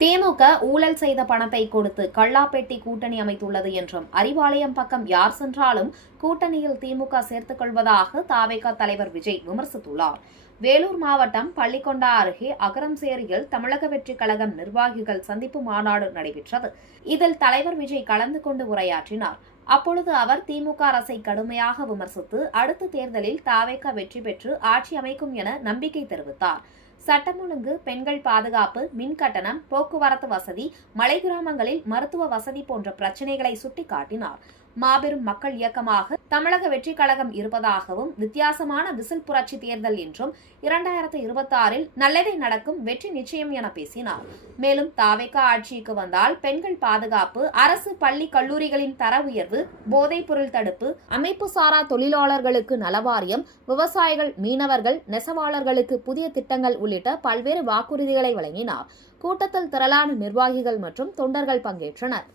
திமுக ஊழல் செய்த பணத்தை கொடுத்து கல்லாப்பேட்டி கூட்டணி அமைத்துள்ளது என்றும், அறிவாலயம் பக்கம் யார் சென்றாலும் கூட்டணியில் திமுக சேர்த்துக் கொள்வதாக தாவேகா தலைவர் விஜய் விமர்சித்துள்ளார். வேலூர் மாவட்டம் பள்ளிக்கொண்டா அருகே அகரம்சேரியில் தமிழக வெற்றிக் கழகம் நிர்வாகிகள் சந்திப்பு மாநாடு நடைபெற்றது. இதில் தலைவர் விஜய் கலந்து கொண்டு உரையாற்றினார். அப்பொழுது அவர் திமுக அரசை கடுமையாக விமர்சித்து அடுத்த தேர்தலில் தாவேகா வெற்றி பெற்று ஆட்சி அமைக்கும் என நம்பிக்கை தெரிவித்தார். சட்டம் ஒழுங்கு, பெண்கள் பாதுகாப்பு, மின் கட்டணம், போக்குவரத்து வசதி, மலை கிராமங்களில் மருத்துவ வசதி போன்ற பிரச்சினைகளை சுட்டிக்காட்டினார். மாபெரும் மக்கள் இயக்கமாக தமிழக வெற்றிக் கழகம் இருப்பதாகவும், வித்தியாசமான விசில் புரட்சி தேர்தல் என்றும் 2026 நல்லதே நடக்கும், வெற்றி நிச்சயம் என பேசினார். மேலும் தாவேகா ஆட்சிக்கு வந்தால் பெண்கள் பாதுகாப்பு, அரசு பள்ளி கல்லூரிகளின் தர உயர்வு, போதைப் பொருள் தடுப்பு, அமைப்பு சாரா தொழிலாளர்களுக்கு நலவாரியம், விவசாயிகள், மீனவர்கள், நெசவாளர்களுக்கு புதிய திட்டங்கள் உள்ளிட்ட பல்வேறு வாக்குறுதிகளை வழங்கினார். கூட்டத்தில் திரளான நிர்வாகிகள் மற்றும் தொண்டர்கள் பங்கேற்றனர்.